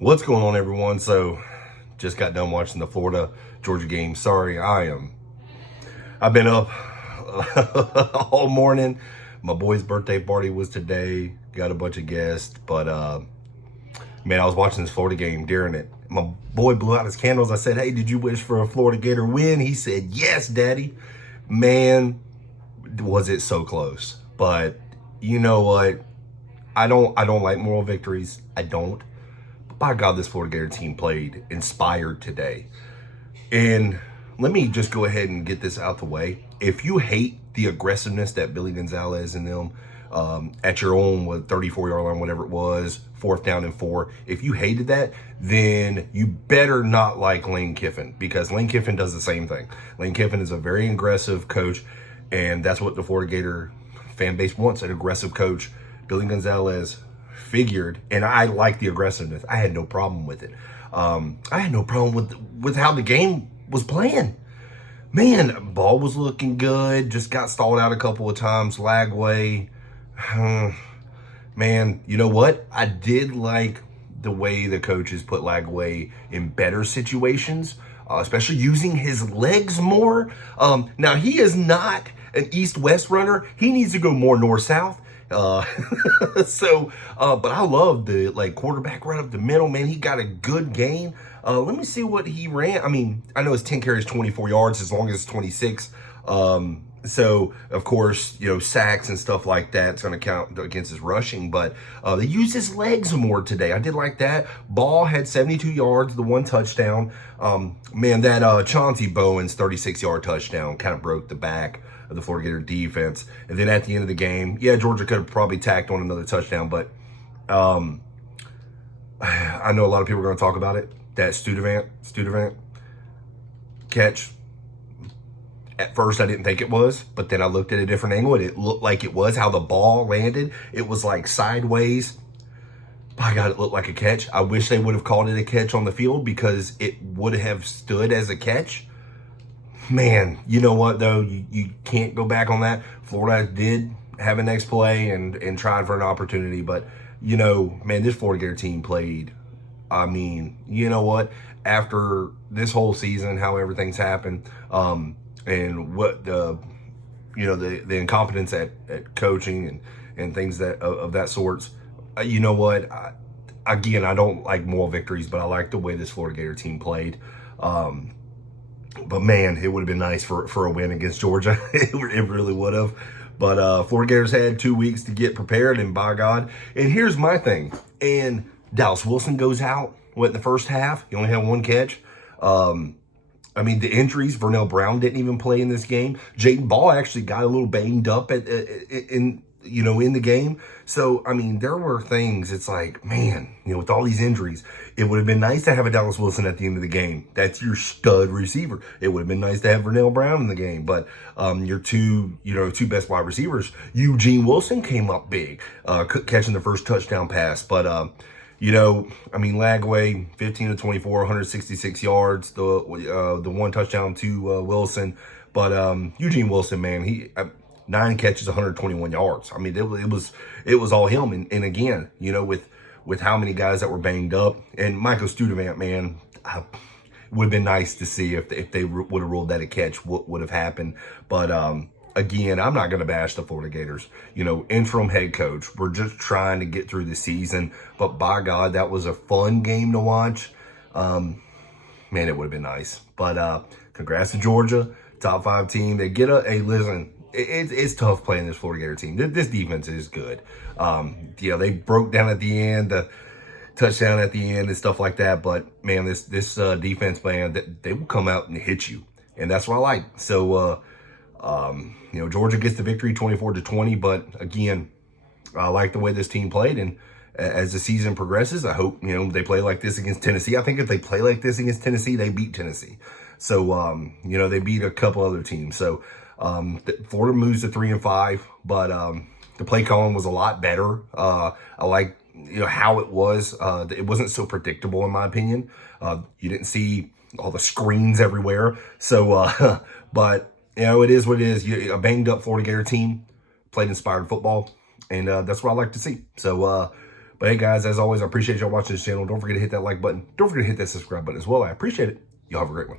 What's going on, everyone? So, just got done watching the Florida Georgia game. Sorry, I've been up all morning. My boy's birthday party was today. Got a bunch of guests, but man, I was watching this Florida game during it. My boy blew out his candles. I said, "Hey, did you wish for a Florida Gator win?" He said, "Yes, Daddy." Man, was it so close? But you know what? I don't like moral victories. I don't. By God, this Florida Gator team played inspired today. And let me just go ahead and get this out the way. If you hate the aggressiveness that Billy Gonzalez and them at your own 34-yard line, whatever it was, 4th down and 4, if you hated that, then you better not like Lane Kiffin, because Lane Kiffin does the same thing. Lane Kiffin is a very aggressive coach, and that's what the Florida Gator fan base wants, an aggressive coach. Billy Gonzalez figured, and I like the aggressiveness. I had no problem with it. I had no problem with how the game was playing. Man, ball was looking good. Just got stalled out a couple of times. Lagway. Man, you know what? I did like the way the coaches put Lagway in better situations, especially using his legs more. Now, he is not an east-west runner. He needs to go more north-south. Uh, but I love the quarterback right up the middle, man. He got a good game. Let me see what he ran. I mean, I know it's 10 carries, 24 yards, as long as it's 26. So of course, sacks and stuff like that's going to count against his rushing, but they used his legs more today. I did like that. Ball had 72 yards, the 1 touchdown. Man, that Chauncey Bowen's 36-yard touchdown kind of broke the back of the Florida Gator defense. And then at the end of the game, yeah, Georgia could have probably tacked on another touchdown, but I know a lot of people are going to talk about it. That Studevant catch. At first, I didn't think it was, but then I looked at a different angle, and it looked like it was. How the ball landed, it was like sideways. By God, it looked like a catch. I wish they would have called it a catch on the field, because it would have stood as a catch. Man, you know what, though? You can't go back on that. Florida did have a next play and tried for an opportunity, but, man, this Florida Gator team played. I mean, you know what? After this whole season, how everything's happened, and what the incompetence at coaching and things that of that sorts, you know what? Again, I don't like moral victories, but I like the way this Florida Gator team played. But man, it would have been nice for a win against Georgia. It really would have. But Florida Gators had 2 weeks to get prepared, and by God. And here's my thing. And Dallas Wilson goes out in the first half. He only had 1 catch. I mean, the injuries. Vernell Brown didn't even play in this game. Jaden Ball actually got a little banged up in the game. So, I mean, there were things. It's like, man, with all these injuries, it would have been nice to have a Dallas Wilson at the end of the game. That's your stud receiver. It would have been nice to have Vernell Brown in the game. But your two best wide receivers, Eugene Wilson came up big, catching the first touchdown pass. But I mean, Lagway, 15 to 24, 166 yards, the 1 touchdown to Wilson. But Eugene Wilson, man, he 9 catches, 121 yards. I mean, it was all him. And again, with how many guys that were banged up, and Michael Studevant, man, would have been nice to see if they would have ruled that a catch, what would have happened. But again, I'm not going to bash the Florida Gators. Interim head coach. We're just trying to get through the season. But by God, that was a fun game to watch. Man, it would have been nice. But congrats to Georgia, top 5 team. They get listen, it's tough playing this Florida Gator team. This defense is good. They broke down at the end, the touchdown at the end and stuff like that. But, man, this defense, man, they will come out and hit you. And that's what I like. So, Georgia gets the victory 24-20, but again, I like the way this team played. And as the season progresses, I hope, they play like this against Tennessee. I think if they play like this against Tennessee, they beat Tennessee. So, they beat a couple other teams. So, Florida moves to 3-5, but, the play calling was a lot better. I like, how it was. It wasn't so predictable, in my opinion. You didn't see all the screens everywhere. So, but, it is what it is. A banged up Florida Gator team played inspired football, and that's what I like to see. So, But hey, guys, as always, I appreciate y'all watching this channel. Don't forget to hit that like button. Don't forget to hit that subscribe button as well. I appreciate it. Y'all have a great one.